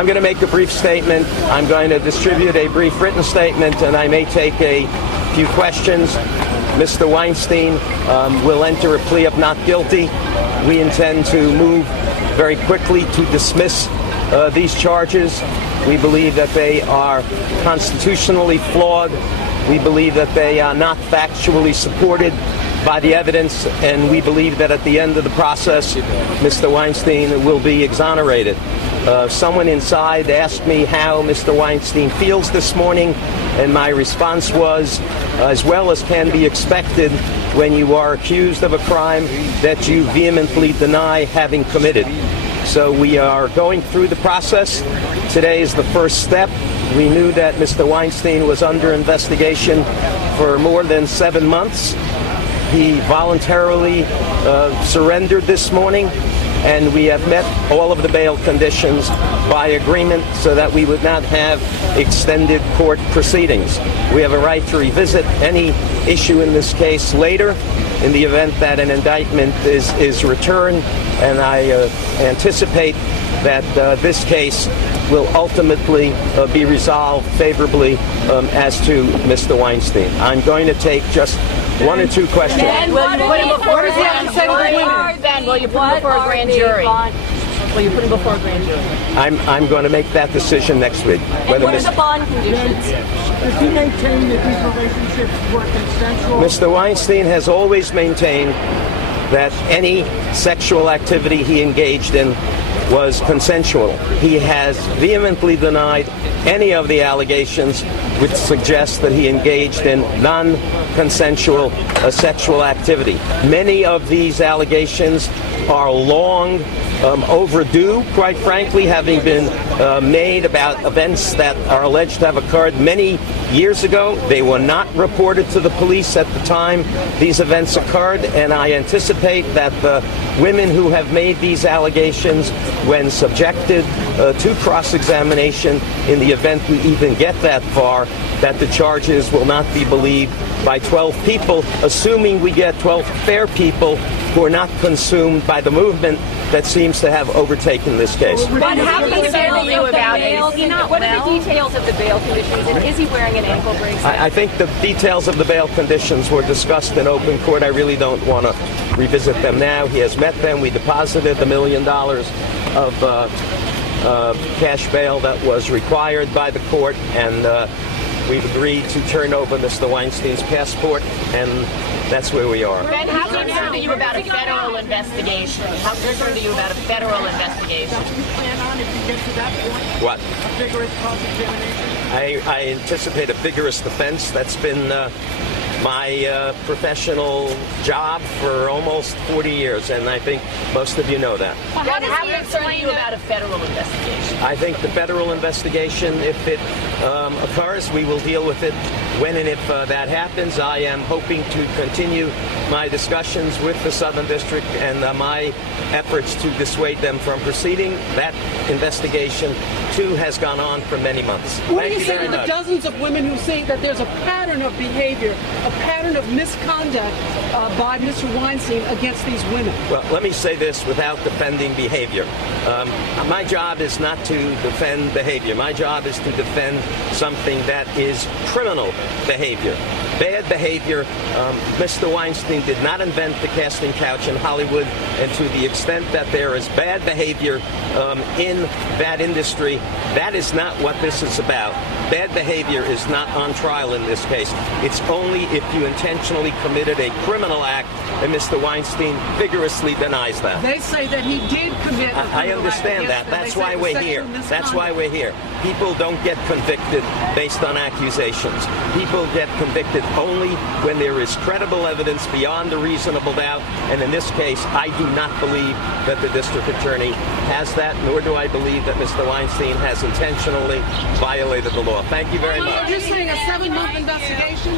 I'm going to make a brief statement. I'm going to distribute a brief written statement, and I may take a few questions. Mr. Weinstein will enter a plea of not guilty. We intend to move very quickly to dismiss these charges. We believe that they are constitutionally flawed. We believe that they are not factually supported by the evidence, and we believe that at the end of the process, Mr. Weinstein will be exonerated. Someone inside asked me how Mr. Weinstein feels this morning, and my response was, as well as can be expected when you are accused of a crime that you vehemently deny having committed. So we are going through the process. Today is the first step. We knew that Mr. Weinstein was under investigation for more than 7 months. He voluntarily surrendered this morning, and we have met all of the bail conditions by agreement so that we would not have extended court proceedings. We have a right to revisit any issue in this case later in the event that an indictment is returned, and I anticipate that this case will ultimately be resolved favorably as to Mr. Weinstein. I'm going to take just one or two questions. Ben, will you put him before a grand jury? Ben, will you put him before a grand jury? Will you put him before a grand jury? I'm going to make that decision next week. And what are the bond conditions? Does he maintain that these relationships were consensual? Mr. Weinstein has always maintained that any sexual activity he engaged in was consensual. He has vehemently denied any of the allegations which suggest that he engaged in non-consensual sexual activity. Many of these allegations are long overdue, quite frankly, having been made about events that are alleged to have occurred many years ago. They were not reported to the police at the time these events occurred, and I anticipate that the women who have made these allegations, when subjected to cross-examination, in the event we even get that far, that the charges will not be believed by 12 people, assuming we get 12 fair people who are not consumed by the movement that seems to have overtaken this case. What happened to you about it? What are the details of the bail conditions, and is he wearing an ankle bracelet? I think the details of the bail conditions were discussed in open court. I really don't want to revisit them now. He has met them. We deposited the $1 million of cash bail that was required by the court, and we've agreed to turn over Mr. Weinstein's passport, and that's where we are. Ben, how concerned are you about a federal investigation? How concerned are you about a federal investigation? Do you plan on, if you get to that point, What? a vigorous cross-examination? I anticipate a vigorous defense. That's been my professional job for almost 40 years, and I think most of you know that. How concerned are you about a federal investigation? I think the federal investigation, if it occurs, we will deal with it when and if that happens. I am hoping to continue my discussions with the Southern District and my efforts to dissuade them from proceeding. That investigation, too, has gone on for many months. What do you say to the dozens of women who say that there's a pattern of behavior, a pattern of misconduct by Mr. Weinstein against these women? Well, let me say this without defending behavior. My job is not to defend behavior. My job is to defend something that is criminal behavior. Bad behavior. Mr. Weinstein did not invent the casting couch in Hollywood, and to the extent that there is bad behavior in that industry, that is not what this is about. Bad behavior is not on trial in this case. It's only if you intentionally committed a criminal act, and Mr. Weinstein vigorously denies that. They say that he did commit a criminal I understand act that. That's why we're here. That's why we're here. People don't get convicted based on accusations. People get convicted only when there is credible evidence beyond a reasonable doubt. And in this case, I do not believe that the district attorney has that, nor do I believe that Mr. Weinstein has intentionally violated the law. Thank you very much. You're saying a 7-month investigation?